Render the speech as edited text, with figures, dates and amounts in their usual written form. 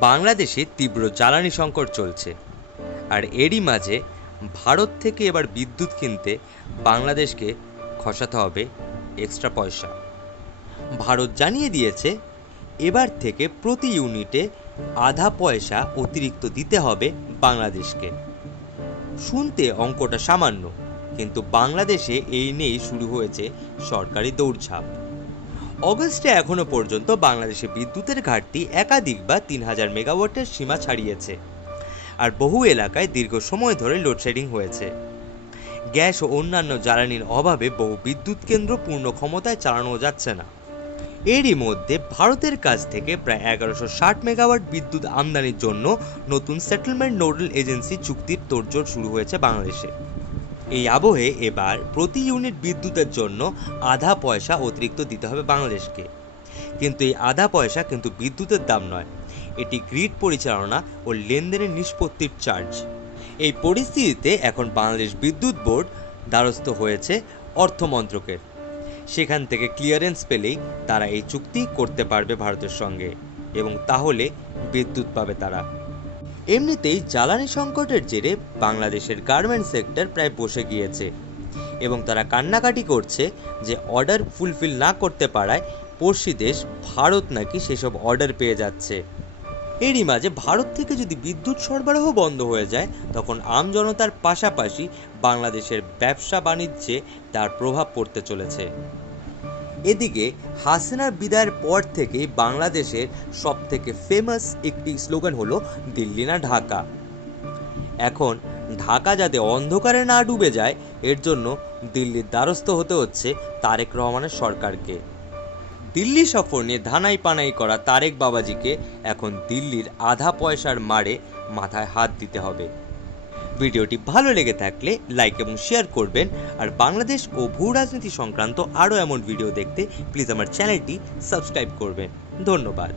বাংলাদেশে তীব্র জ্বালানি সংকট চলছে, আর এরই মাঝে ভারত থেকে এবার বিদ্যুৎ কিনতে বাংলাদেশকে খসাতে হবে এক্সট্রা পয়সা। ভারত জানিয়ে দিয়েছে এবার থেকে প্রতি ইউনিটে আধা পয়সা অতিরিক্ত দিতে হবে বাংলাদেশকে। শুনতে অঙ্কটা সামান্য, কিন্তু বাংলাদেশে এই নিয়েই শুরু হয়েছে সরকারি দৌড়ঝাঁপ। অগস্টে এখনো পর্যন্ত বাংলাদেশে বিদ্যুতের ঘাটতি একাধিকবার ৩,০০০ মেগাওয়াটের সীমা ছাড়িয়েছে, আর বহু এলাকায় দীর্ঘ সময় ধরে লোডশেডিং হয়েছে। গ্যাস ও অন্যান্য জ্বালানির অভাবে বহু বিদ্যুৎ কেন্দ্র পূর্ণ ক্ষমতায় চালানো যাচ্ছে না। এরই মধ্যে ভারতের কাছ থেকে প্রায় ১১৬০ মেগাওয়াট বিদ্যুৎ আমদানির জন্য নতুন সেটেলমেন্ট নোডাল এজেন্সি চুক্তির তোড়জোড় শুরু হয়েছে বাংলাদেশে। এই আবহে এবার প্রতি ইউনিট বিদ্যুতের জন্য আধা পয়সা অতিরিক্ত দিতে হবে বাংলাদেশকে। কিন্তু এই আধা পয়সা কিন্তু বিদ্যুতের দাম নয়, এটি গ্রিড পরিচালনা ও লেনদেনের নিষ্পত্তির চার্জ। এই পরিস্থিতিতে এখন বাংলাদেশ বিদ্যুৎ বোর্ড দ্বারস্থ হয়েছে অর্থ মন্ত্রকের। সেখান থেকে ক্লিয়ারেন্স পেলেই তারা এই চুক্তি করতে পারবে ভারতের সঙ্গে, এবং তাহলে বিদ্যুৎ পাবে তারা। এমনিতেই জ্বালানি সংকটের জেরে বাংলাদেশের গার্মেন্টস সেক্টর প্রায় বসে গিয়েছে, এবং তারা কান্নাকাটি করছে যে অর্ডার ফুলফিল না করতে পারায় পড়শি দেশ ভারত নাকি সেসব অর্ডার পেয়ে যাচ্ছে। এরই মাঝে ভারত থেকে যদি বিদ্যুৎ সরবরাহ বন্ধ হয়ে যায়, তখন আমজনতার পাশাপাশি বাংলাদেশের ব্যবসা বাণিজ্যে তার প্রভাব পড়তে চলেছে। এদিকে হাসিনার বিদায়ের পর থেকেই বাংলাদেশের সবথেকে ফেমাস একটি স্লোগান হলো দিল্লি না ঢাকা। এখন ঢাকা যাতে অন্ধকারে না ডুবে যায়, এর জন্য দিল্লির দ্বারস্থ হতে হচ্ছে তারেক রহমানের সরকারকে। দিল্লি সফর নিয়ে ধানাই পানাই করা তারেক বাবাজিকে এখন দিল্লির আধা পয়সার মারে মাথায় হাত দিতে হবে। ভিডিওটি ভালো লেগে থাকলে লাইক এবং শেয়ার করবেন, আর বাংলাদেশ ও ভূ রাজনীতি সংক্রান্ত আরও এমন ভিডিও দেখতে প্লিজ আমার চ্যানেলটি সাবস্ক্রাইব করবেন। ধন্যবাদ।